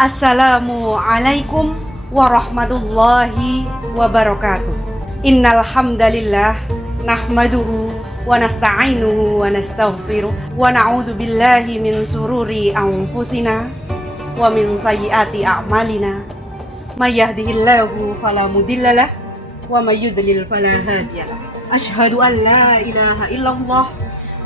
Assalamualaikum warahmatullahi wabarakatuh. Innal hamdalillah nahmaduhu wa nasta'inuhu wa nastaghfiruh wa na'udzu billahi min sururi anfusina wa min sayyiati a'malina. May yahdihillahu fala mudhillalah wa may yudlil fala hadiyalah. Asyhadu an la ilaha illallah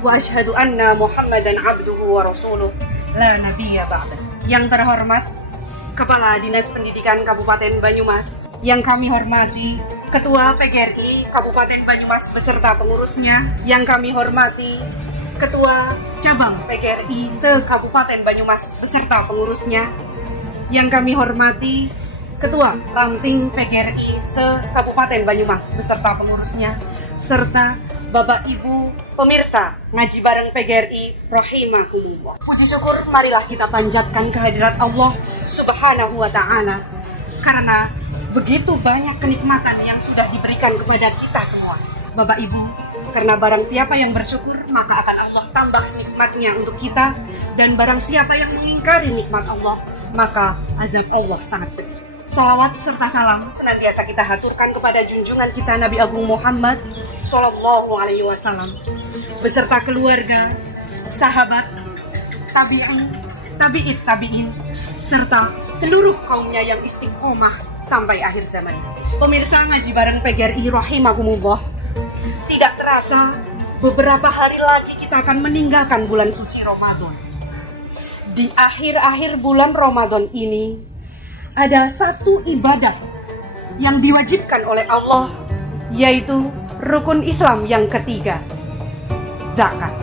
wa asyhadu anna Muhammadan abduhu wa rasuluh la nabiyya ba'da. Yang terhormat Kepala Dinas Pendidikan Kabupaten Banyumas, yang kami hormati Ketua PGRI Kabupaten Banyumas beserta pengurusnya, yang kami hormati Ketua Cabang PGRI se-Kabupaten Banyumas beserta pengurusnya, yang kami hormati Ketua Ranting PGRI se-Kabupaten Banyumas beserta pengurusnya, serta Bapak Ibu pemirsa ngaji bareng PGRI rahimakumullah. Puji syukur marilah kita panjatkan kehadirat Allah Subhanahu wa ta'ala, karena begitu banyak kenikmatan yang sudah diberikan kepada kita semua. Bapak Ibu, karena barang siapa yang bersyukur maka akan Allah tambah nikmatnya untuk kita, dan barang siapa yang mengingkari nikmat Allah maka azab Allah sangat pedih. Salawat serta salam senantiasa kita haturkan kepada junjungan kita Nabi Agung Muhammad Sallallahu Alaihi Wasallam beserta keluarga, sahabat, tabi'in, serta seluruh kaumnya yang istiqomah sampai akhir zaman. Pemirsa ngaji bareng PGRI rahimakumullah, tidak terasa beberapa hari lagi kita akan meninggalkan bulan suci Ramadan. Di akhir-akhir bulan Ramadan ini ada satu ibadah yang diwajibkan oleh Allah, yaitu rukun Islam yang ketiga, zakat.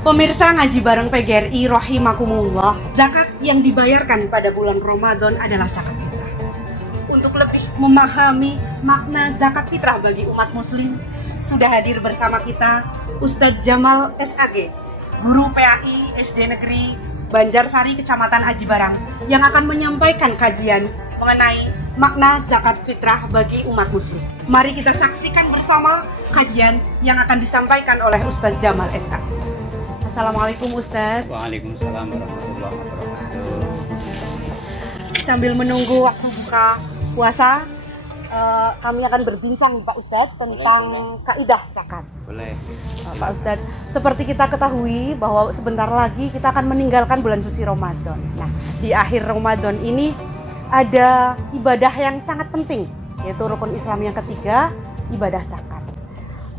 Pemirsa ngaji bareng PGRI rahimakumullah, zakat yang dibayarkan pada bulan Ramadan adalah zakat fitrah. Untuk lebih memahami makna zakat fitrah bagi umat muslim, sudah hadir bersama kita Ustadz Jamal SAG, guru PAI SD Negeri Banjarsari Kecamatan Aji Barang, yang akan menyampaikan kajian mengenai makna zakat fitrah bagi umat muslim. Mari kita saksikan bersama kajian yang akan disampaikan oleh Ustadz Jamal SAG. Assalamualaikum Ustadz. Waalaikumsalam warahmatullahi wabarakatuh. Sambil menunggu waktu buka puasa, kami akan berbincang Pak Ustadz tentang kaidah zakat. Boleh. Pak Ustadz, seperti kita ketahui bahwa sebentar lagi kita akan meninggalkan bulan suci Ramadan. Nah, di akhir Ramadan ini ada ibadah yang sangat penting, yaitu rukun Islam yang ketiga, ibadah zakat.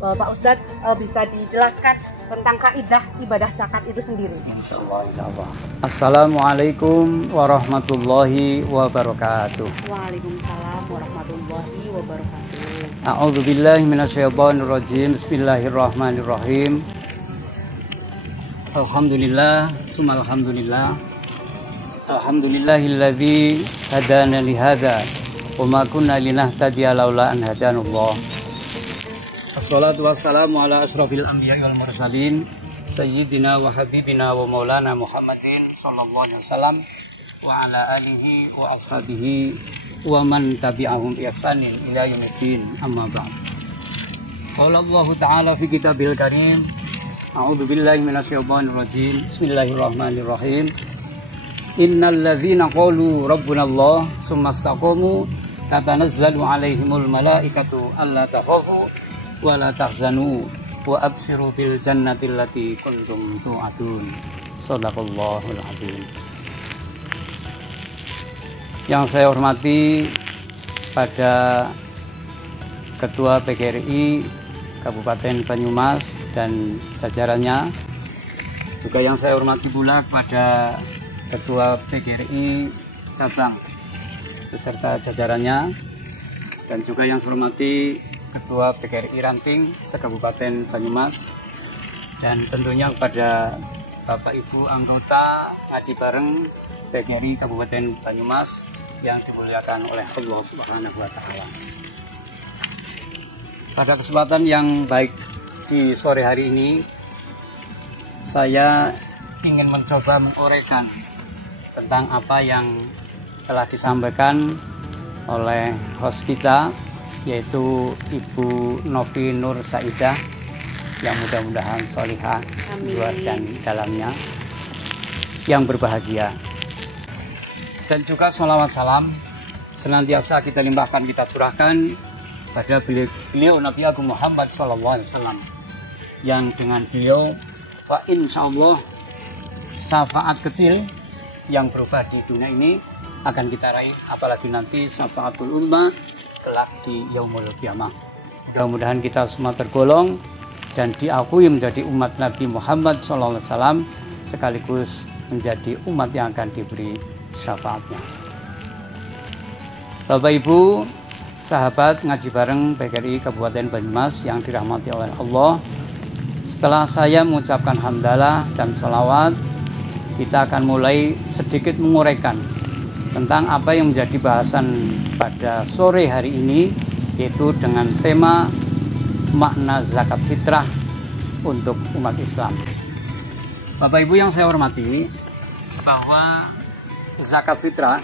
Pak Ustadz, bisa dijelaskan tentang kaidah ibadah zakat itu sendiri? Insyaallah. Assalamualaikum warahmatullahi wabarakatuh. Waalaikumsalam warahmatullahi wabarakatuh. A'udzubillahi minasyaitonirrajim. Bismillahirrahmanirrahim. Alhamdulillah, summa alhamdulillah. Alhamdulillahilladzi hadana li hadza wa ma kunna linahtadiya laula an hadanallah. Assalatu wassalamu ala asrafil anbiya'i wal mursalin sayyidina wa habibina wa maulana Muhammadin sallallahu alaihi wasallam wa ala alihi wa ashabihi wa man tabi'ahum bi ihsanin ila yaumiddin, amma ba'd. Qala Allah ta'ala fi kitabil karim, a'udzu billahi minasyaitonir rajim. Bismillahirrahmanirrahim. Innal ladzina qalu rabbuna Allah tsumma istaqamu tatanazzalu 'alaihimul malaikatu alla takhafu wa la tahzanu wa abshiru bil jannati allati kuntum tu'adun. Shadaqallahul azim. Yang saya hormati pada Ketua PGRI Kabupaten Banyumas dan jajarannya, juga yang saya hormati pula pada Ketua PGRI Cabang beserta jajarannya, dan juga yang saya hormati Ketua PGRI Ranting se-Kabupaten Banyumas, dan tentunya kepada Bapak Ibu anggota ngaji bareng PGRI Kabupaten Banyumas yang dimuliakan oleh Allah Subhanahu wa ta'ala. Pada kesempatan yang baik di sore hari ini, saya ingin mencoba menguraikan tentang apa yang telah disampaikan oleh host kita, yaitu Ibu Novi Nur Saidah, yang mudah-mudahan solihah luar dan dalamnya, yang berbahagia. Dan juga sholawat salam senantiasa kita limpahkan, kita curahkan pada beliau Nabi Agung Muhammad SAW, yang dengan beliau insya Allah syafaat kecil yang berubah di dunia ini akan kita raih, apalagi nanti syafaatul uzma kelak di yaumul qiyamah. Mudah-mudahan kita semua tergolong dan diakui menjadi umat Nabi Muhammad SAW, sekaligus menjadi umat yang akan diberi syafaatnya. Bapak Ibu, sahabat ngaji bareng PGRI Kabupaten Banyumas yang dirahmati oleh Allah, setelah saya mengucapkan hamdalah dan sholawat, kita akan mulai sedikit menguraikan tentang apa yang menjadi bahasan pada sore hari ini, yaitu dengan tema makna zakat fitrah untuk umat Islam. Bapak Ibu yang saya hormati, bahwa zakat fitrah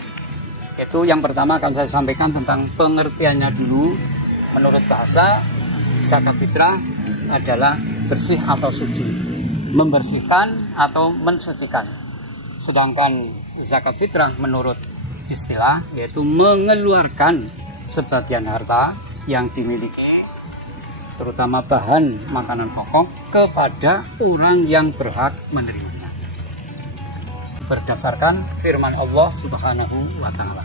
itu yang pertama akan saya sampaikan tentang pengertiannya dulu. Menurut bahasa, zakat fitrah adalah bersih atau suci, membersihkan atau mensucikan. Sedangkan zakat fitrah menurut istilah yaitu mengeluarkan sebagian harta yang dimiliki, terutama bahan makanan pokok, kepada orang yang berhak menerimanya, berdasarkan firman Allah Subhanahu wa Ta'ala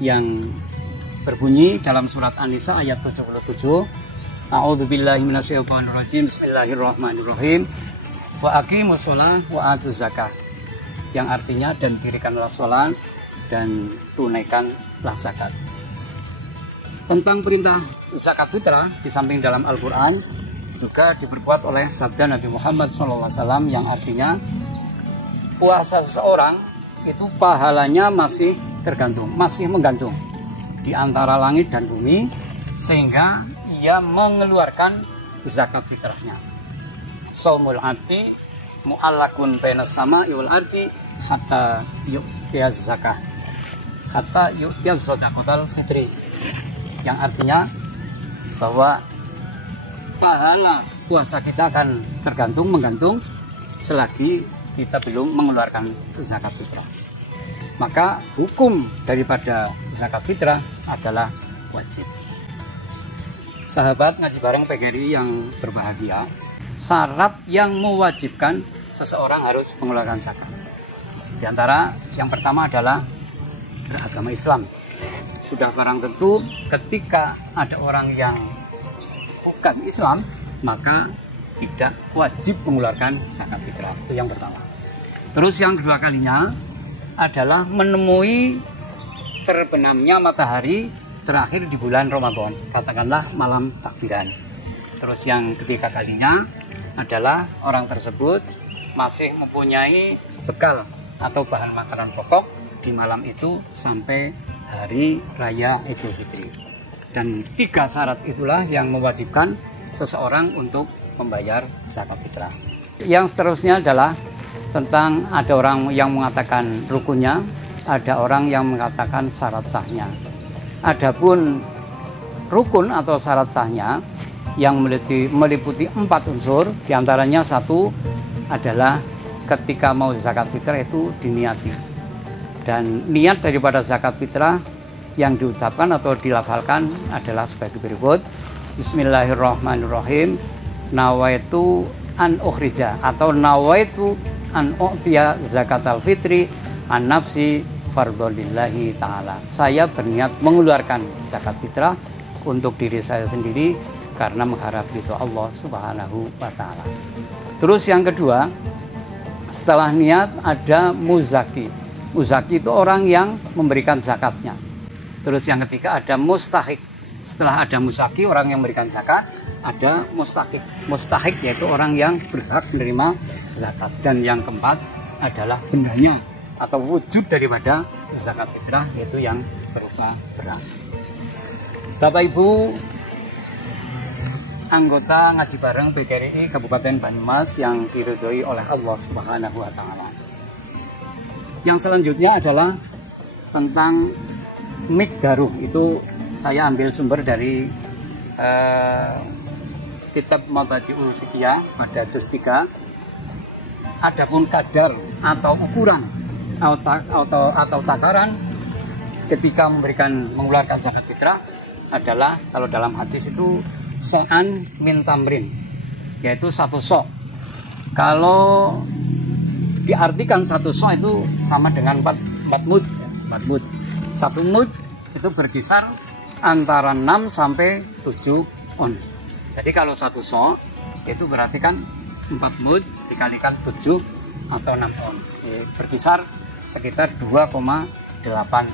yang berbunyi dalam surat An-Nisa ayat 77, A'udzubillahi minasyaitonirrajim, Bismillahirrahmanirrahim, wa aqimus shalah wa atuz zakah, yang artinya dan dirikanlah sholat dan tunaikanlah zakat. Tentang perintah zakat fitrah di samping dalam Al-Quran juga diperkuat oleh sabda Nabi Muhammad SAW yang artinya puasa seseorang itu pahalanya masih tergantung, masih menggantung di antara langit dan bumi, sehingga ia mengeluarkan zakat fitrahnya. Shaumul abdi mu'allakun bainas sama'i wal ardi hatta yu'tiyaz zakah, hatta yu'tiyaz shadaqatal fitri, yang artinya bahwa pahala puasa kita akan menggantung selagi kita belum mengeluarkan zakat fitrah. Maka hukum daripada zakat fitrah adalah wajib. Sahabat ngaji bareng PGRI yang berbahagia, syarat yang mewajibkan seseorang harus mengeluarkan zakat. Di antara yang pertama adalah beragama Islam. Sudah barang tentu ketika ada orang yang bukan Islam, maka tidak wajib mengeluarkan zakat fitrah. Itu yang pertama. Terus yang kedua kalinya adalah menemui terbenamnya matahari terakhir di bulan Ramadan, katakanlah malam takbiran. Terus yang ketiga kalinya adalah orang tersebut masih mempunyai bekal atau bahan makanan pokok di malam itu sampai hari raya Idul Fitri. Dan tiga syarat itulah yang mewajibkan seseorang untuk membayar zakat fitrah. Yang seterusnya adalah tentang ada orang yang mengatakan rukunnya, ada orang yang mengatakan syarat sahnya. Adapun rukun atau syarat sahnya yang meliputi 4 unsur, diantaranya satu adalah ketika mau zakat fitrah itu diniati. Dan niat daripada zakat fitrah yang diucapkan atau dilafalkan adalah sebagai berikut: Bismillahirrahmanirrahim, nawaitu an ukhrija atau nawaitu an u'tiya zakatal fitri an nafsi fardholillahi ta'ala. Saya berniat mengeluarkan zakat fitrah untuk diri saya sendiri karena mengharap ridho Allah Subhanahu wa Ta'ala. Terus yang kedua, setelah niat ada muzaki. Muzaki itu orang yang memberikan zakatnya. Terus yang ketiga ada mustahik. Setelah ada muzaki, orang yang memberikan zakat, ada mustahik. Mustahik yaitu orang yang berhak menerima zakat. Dan yang keempat adalah bendanya atau wujud daripada zakat fitrah, yaitu yang berupa beras. Bapak Ibu anggota ngaji bareng PGRI Kabupaten Banyumas yang diridhoi oleh Allah Subhanahu wa Ta'ala. Yang selanjutnya adalah tentang miqdaruh. Itu saya ambil sumber dari kitab Mabadi'ul Fiqhiyah pada juz 3. Adapun kadar atau ukuran atau takaran ketika mengeluarkan zakat fitrah adalah, kalau dalam hadis itu so'an min tamrin, yaitu 1 so'. Kalau diartikan 1 so' itu sama dengan 4 mud. 1 mud itu berkisar antara 6 sampai 7 on. Jadi kalau 1 so' itu berarti kan 4 mud dikalikan 7 atau 6 on, berkisar sekitar 2,8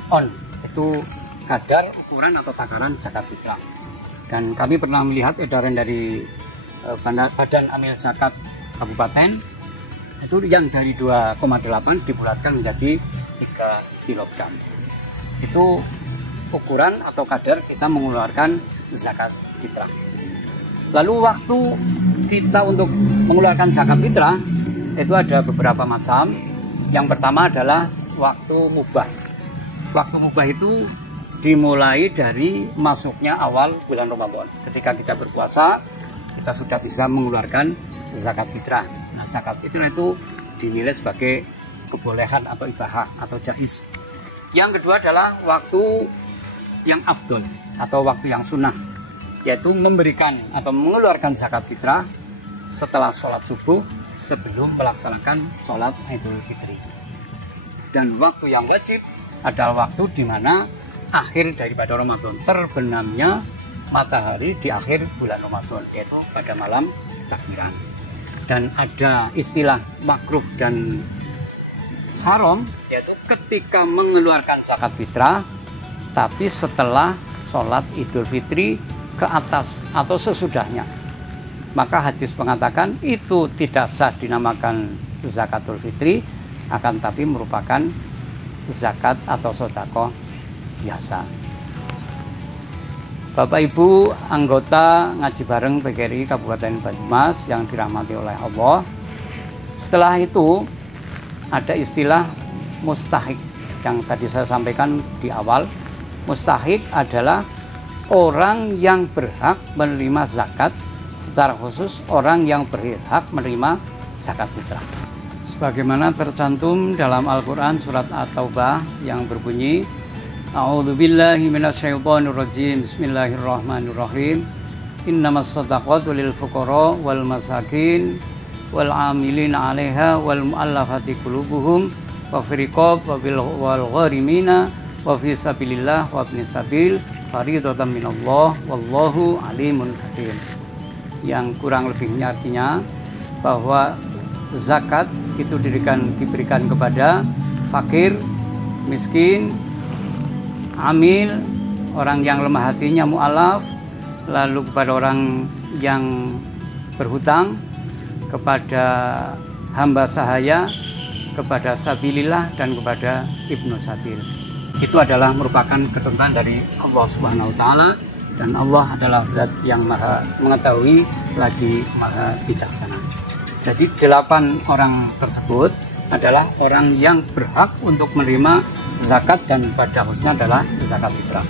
on. Itu kadar ukuran atau takaran zakat fitrah. Dan kami pernah melihat edaran dari Badan Amil Zakat Kabupaten, itu yang dari 2,8 dibulatkan menjadi 3 kg. Itu ukuran atau kadar kita mengeluarkan zakat fitrah. Lalu waktu kita untuk mengeluarkan zakat fitrah itu ada beberapa macam. Yang pertama adalah waktu mubah. Waktu mubah itu dimulai dari masuknya awal bulan Ramadan. Ketika kita berpuasa, kita sudah bisa mengeluarkan zakat fitrah. Nah, zakat fitrah itu dinilai sebagai kebolehan atau ibahah atau jaiz. Yang kedua adalah waktu yang afdol atau waktu yang sunnah, yaitu memberikan atau mengeluarkan zakat fitrah setelah sholat subuh sebelum melaksanakan sholat Idul Fitri. Dan waktu yang wajib adalah waktu di mana akhir daripada Ramadan, terbenamnya matahari di akhir bulan Ramadan, yaitu pada malam takbiran. Dan ada istilah makruh dan haram, yaitu ketika mengeluarkan zakat fitrah tapi setelah sholat Idul Fitri ke atas atau sesudahnya. Maka hadis mengatakan itu tidak sah dinamakan zakatul fitri, akan tapi merupakan zakat atau sedekah biasa. Bapak Ibu anggota ngaji bareng PGRI Kabupaten Banyumas yang dirahmati oleh Allah, setelah itu ada istilah mustahik yang tadi saya sampaikan di awal. Mustahik adalah orang yang berhak menerima zakat, secara khusus orang yang berhak menerima zakat fitrah. Sebagaimana tercantum dalam Al-Quran surat At-Taubah yang berbunyi, A'udzubillahi minasyaitonirrajim, Bismillahirrahmanirrahim, Innamas shadaqatu lil fuqara wal masakin wal amilin 'alaiha wal mu'allafati qulubuhum wa fil riqab wal gharimina wa fi sabilillah wa ibnis sabil fardatan minallah wallahu alimun hakim. Yang kurang lebihnya artinya bahwa zakat itu diberikan kepada fakir, miskin, amil, orang yang lemah hatinya, mu'alaf, lalu kepada orang yang berhutang, kepada hamba sahaya, kepada sabilillah, dan kepada ibnu sabil. Itu adalah merupakan ketentuan dari Allah Subhanahu wa Ta'ala, dan Allah adalah zat yang maha mengetahui lagi maha bijaksana. Jadi 8 orang tersebut adalah orang yang berhak untuk menerima zakat, dan pada khususnya adalah zakat fitrah.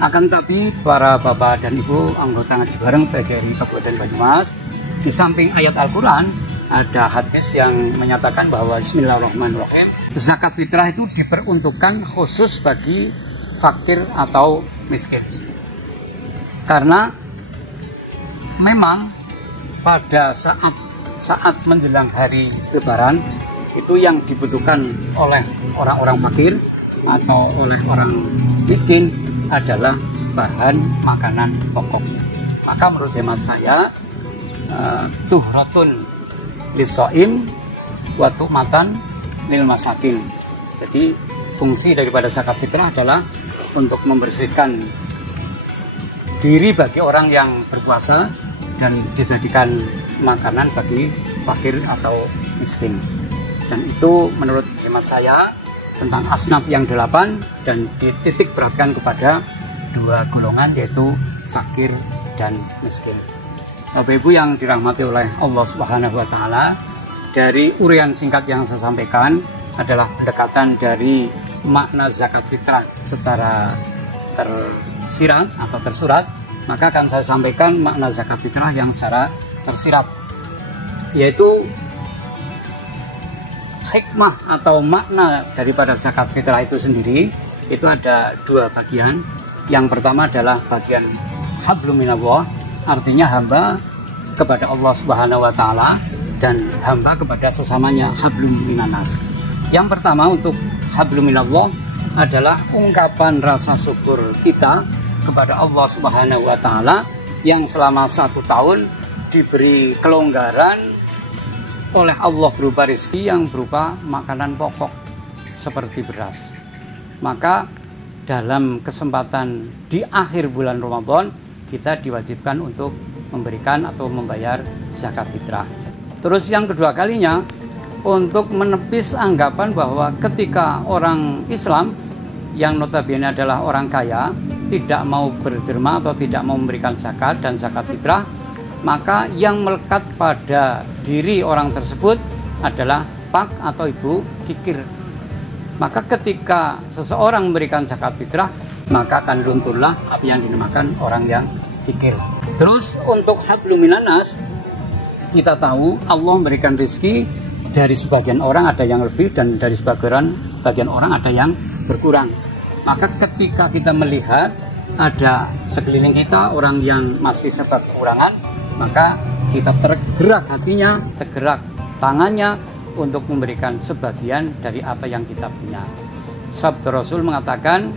Akan tapi para bapak dan ibu anggota ngaji bareng PGRI Kabupaten Banyumas, di samping ayat Al-Quran ada hadis yang menyatakan bahwa Bismillahirrahmanirrahim, zakat fitrah itu diperuntukkan khusus bagi fakir atau miskin. Karena memang pada saat menjelang hari Lebaran itu yang dibutuhkan oleh orang-orang fakir atau oleh orang miskin adalah bahan makanan pokok. Maka menurut hemat saya, tuhratun lisoim wa tu'matan lil masakin. Jadi fungsi daripada zakat fitrah adalah untuk membersihkan diri bagi orang yang berpuasa dan dijadikan makanan bagi fakir atau miskin. Dan itu menurut hemat saya tentang asnaf yang 8 dan dititik beratkan kepada 2 golongan, yaitu fakir dan miskin. Bapak Ibu yang dirahmati oleh Allah Subhanahu wa Ta'ala, dari uraian singkat yang saya sampaikan adalah pendekatan dari makna zakat fitrah secara tersirat atau tersurat. Maka akan saya sampaikan makna zakat fitrah yang secara tersirat, yaitu hikmah atau makna daripada zakat fitrah itu sendiri itu ada dua bagian. Yang pertama adalah bagian hablum minallah, artinya hamba kepada Allah Subhanahu wa taala dan hamba kepada sesamanya hablum minanas. Yang pertama untuk hablum minallah adalah ungkapan rasa syukur kita kepada Allah Subhanahu wa taala yang selama 1 tahun diberi kelonggaran oleh Allah berupa rezeki yang berupa makanan pokok seperti beras. Maka dalam kesempatan di akhir bulan Ramadan kita diwajibkan untuk memberikan atau membayar zakat fitrah. Terus yang kedua kalinya untuk menepis anggapan bahwa ketika orang Islam yang notabene adalah orang kaya tidak mau berderma atau tidak mau memberikan zakat dan zakat fitrah, maka yang melekat pada diri orang tersebut adalah pak atau ibu kikir. Maka ketika seseorang memberikan zakat fitrah, maka akan lunturlah apa yang dinamakan orang yang kikir. Terus untuk hablum minanas, kita tahu Allah memberikan rezeki dari sebagian orang ada yang lebih dan dari sebagian orang ada yang berkurang. Maka ketika kita melihat ada sekeliling kita orang yang masih serba kekurangan, maka kita tergerak hatinya, tergerak tangannya untuk memberikan sebagian dari apa yang kita punya. Sabda Rasul mengatakan,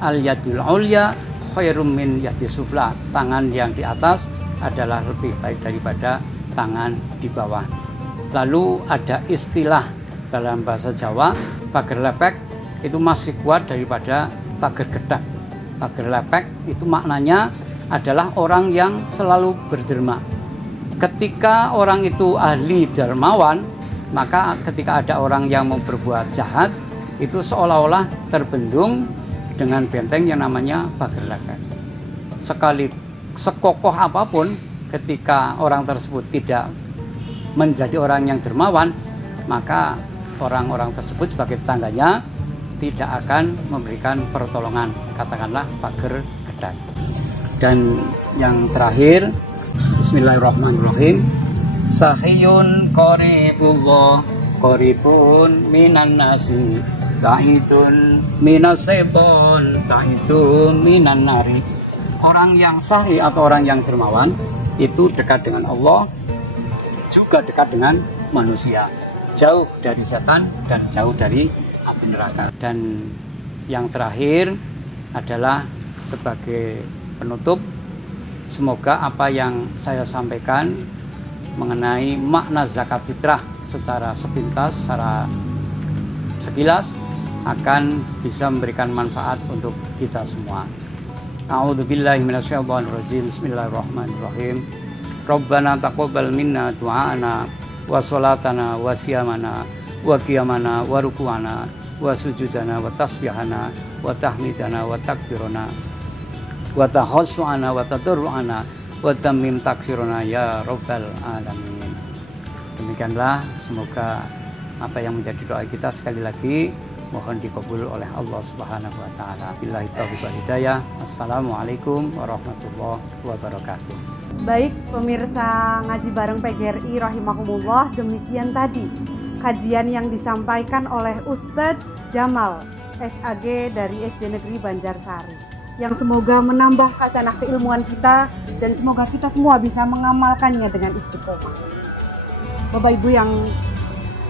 al-yadul ulya khairum min yadis sufla. Tangan yang di atas adalah lebih baik daripada tangan di bawah. Lalu ada istilah dalam bahasa Jawa, pager lepek itu masih kuat daripada pager gedak. Pager lepek itu maknanya adalah orang yang selalu berderma. Ketika orang itu ahli dermawan, maka ketika ada orang yang mau berbuat jahat, itu seolah-olah terbendung dengan benteng yang namanya pager lepek. Sekali sekokoh apapun, ketika orang tersebut tidak menjadi orang yang dermawan, maka orang-orang tersebut sebagai tetangganya tidak akan memberikan pertolongan, katakanlah pager gedak. Dan yang terakhir, bismillahirrahmanirrahim, sahiyun qaribullah qaribun minan nasi ta'idun minas syaiton ta'idun minan nari. Orang yang sahih atau orang yang dermawan itu dekat dengan Allah, juga dekat dengan manusia, jauh dari setan dan jauh dari api neraka. Dan yang terakhir adalah sebagai penutup, semoga apa yang saya sampaikan mengenai makna zakat fitrah secara sepintas, secara sekilas akan bisa memberikan manfaat untuk kita semua. A'udzubillahi minasyaitonirrajim. Bismillahirrahmanirrahim. Rabbana taqabbal minna du'ana wa salatana wa siyamana wa qiyamana wa ruku'ana wa sujudana wa tasbihana wa tahmidana wa takbirana wa tahassu'ana wa tadarru'ana wa tammim taksirona ya rabbal alamin. Demikianlah, semoga apa yang menjadi doa kita sekali lagi mohon dikabul oleh Allah Subhanahu wa taala. Billahi taufiq wal hidayah. Assalamualaikum warahmatullahi wabarakatuh. Baik pemirsa ngaji bareng PGRI rahimahumullah, demikian tadi kajian yang disampaikan oleh Ustadz Jamal SAG dari SD Negeri Banjarsari, yang semoga menambah khasanah keilmuan kita dan semoga kita semua bisa mengamalkannya dengan istiqomah. Bapak Ibu yang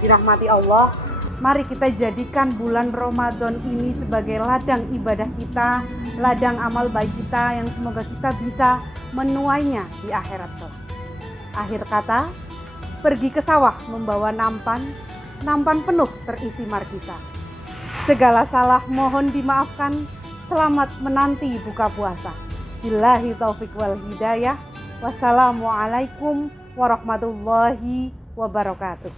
dirahmati Allah, mari kita jadikan bulan Ramadan ini sebagai ladang ibadah kita, ladang amal baik kita yang semoga kita bisa menuainya di akhirat kelak. Akhir kata, pergi ke sawah membawa nampan penuh terisi markisa. Segala salah mohon dimaafkan, selamat menanti buka puasa. Billahi taufiq wal hidayah. Wassalamualaikum warahmatullahi wabarakatuh.